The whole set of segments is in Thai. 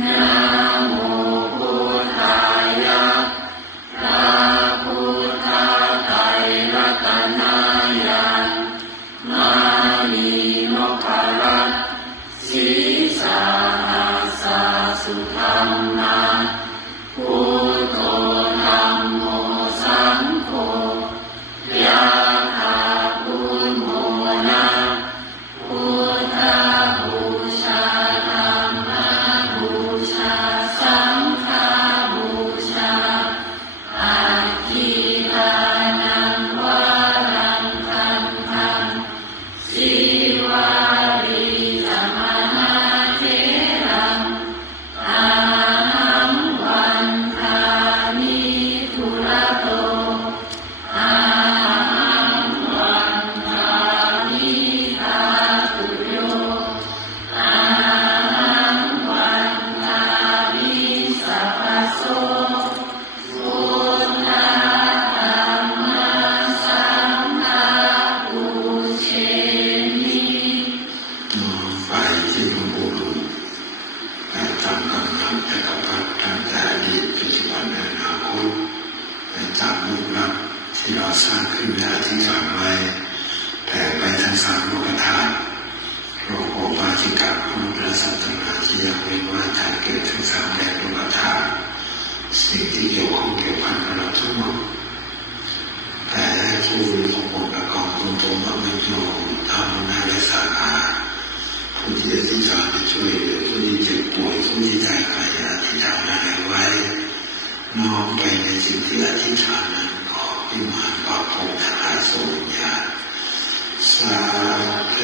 นะโมพุทธายะระพุทธไตรรัตนายันม สร้างขึ้นและอธิษฐานไว้แผ่ไปทั้งสามโลกธาตุโลกโอปาจิกะมนุษย์และสัตว์ทั้งหลาที่ยังเว้นว่าการเกิดทั้งสามแดนโลกธาตุสิ่งที่เกี่ยวข้องเกี่ยวพันกับเราทั้งหมดแต่ให้ผู้บริโภคและกองคุณโตมะไม่โยมทำนาและสาขาผู้ที่อธิษฐานจะช่วยเหลือผู้ที่เจ็บป่วยผู้ที่ใจใครอธิษฐานอะไรไว้น้อมไปในสิ่งที่อธิษฐานนั้น อพิมาปากคงทหารโสญญาสาเพ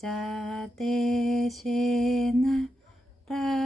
ジャテシナラ